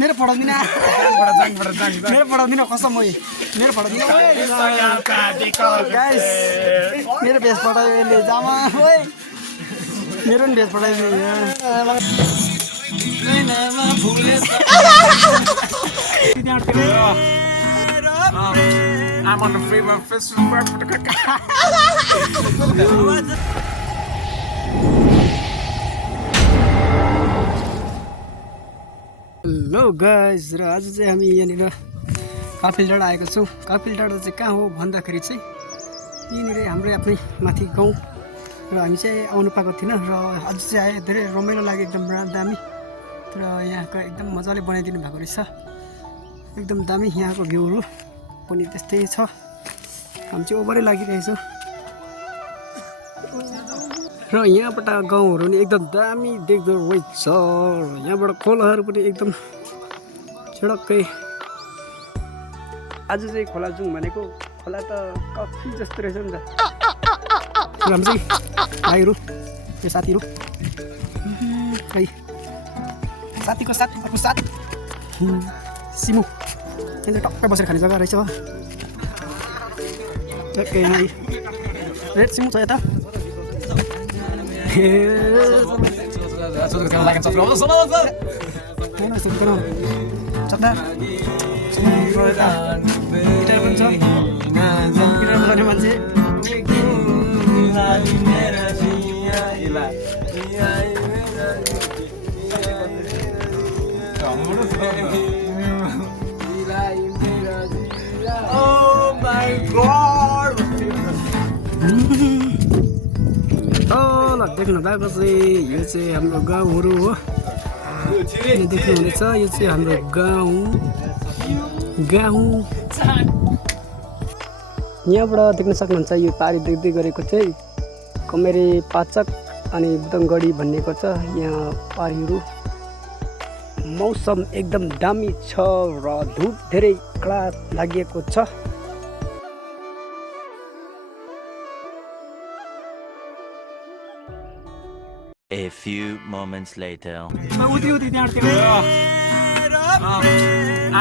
मेरो पढाउँदिन मेरो पढाउँदिन कसम हो मेरो पढाउँदिन गाइस मेरो भेष पढायो यसले जामा ओए मेरो नि भेष पढायो I'm on the favorite festival. Hello guys र आज चाहिँ हामी यहाँनिर काफिल डाँडा आएको छौँ। काफिल डाँडा चाहिँ कहाँ हो भन्दाखेरि चाहिँ यहाँनिर हाम्रै आफ्नै माथि गाउँ र हामी चाहिँ आउनु पाएको थिएन र आज चाहिँ आयो धेरै रमाइलो लाग्यो एकदम दामी तर यहाँको एकदम मजाले बनाइदिनु भएको रहेछ एकदम दामी यहाँको भ्यूहरू पनि त्यस्तै छ हामी चाहिँ ओभरै लागिरहेछ र यहाँबाट गाउँहरू नि एकदम दामी देख्दो रहेछ यहाँबाट खोलाहरू पनि एकदम झडक्कै आज चाहिँ खोला जाउँ भनेको खोला त कफी जस्तो रहेछ नि त हामी चाहिँ भाइहरू यो साथीहरू खै साथीको साथ अर्को साथ सिमु त्यहाँ चाहिँ टक्कै बसेर खाने जग्गा रहेछ टक्कै यहाँ रेड सिमु छ यता मान्छे देख्नु भएको चाहिँ यो चाहिँ हाम्रो गाउँहरू हो देख्नुहुनेछ यो चाहिँ हाम्रो गाउँ यहाँबाट देख्न सक्नुहुन्छ यो पारी देख्दै गरेको चाहिँ कमेरे पाचक अनि बुदङगढी भन्नेको छ यहाँ पारीहरू मौसम एकदम दामी छ र धुप धेरै कडा लागेको छ A few moments later. I'm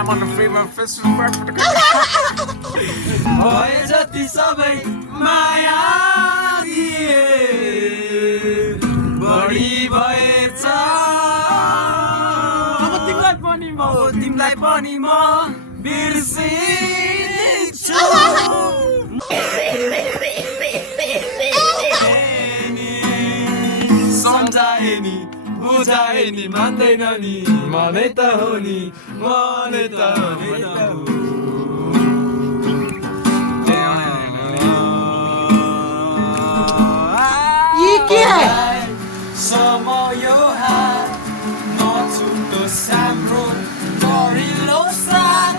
on the favorite festival. जति सबै माया दिए बढी भएछ अब तिमीलाई पनि म बिर्सिन्छु सम्झाए नि बुझाए नि मान्दैन नि मनै त हो नि मनै त समय नछुटो साम्रो गरिलो साथ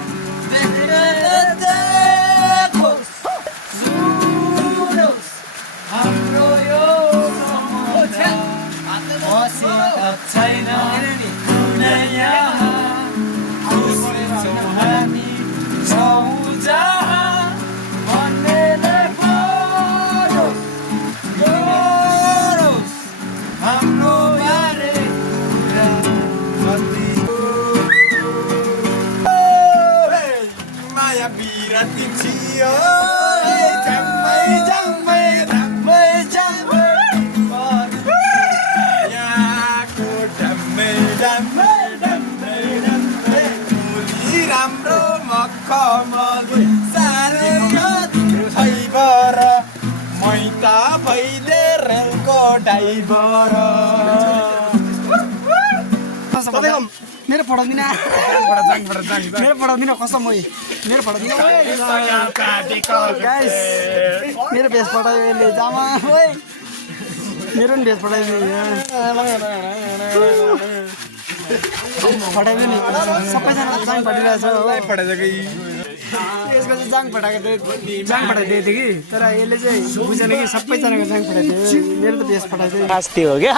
हाम्रो यो छैन नयाँ खुसी छौँ हामी छौँ जहाँ भन्नेले गरोस् हाम्रो बारे माया बिराती थियो जम्मै जम्मै जम्मै जम्मै राम्रो मखमली साह्रै खैबर मैता भैले रेलको ड्राइभर मेरो पढाउँदिन मेरो पढाउँदिन कसम हो मेरो पढाउँदिन गाइस मेरो भेष पढायो यसले जामा ओए मेरो नि भेष पढायो पठाइदियो नि सबैजना जाङ पठाइरहेछ यसको चाहिँ जाङ पठाइदिएको थियो कि तर यसले चाहिँ बुझेन कि सबैजनाको जाङ पठाइदियो मेरो त भेष पठाइदियो हो क्या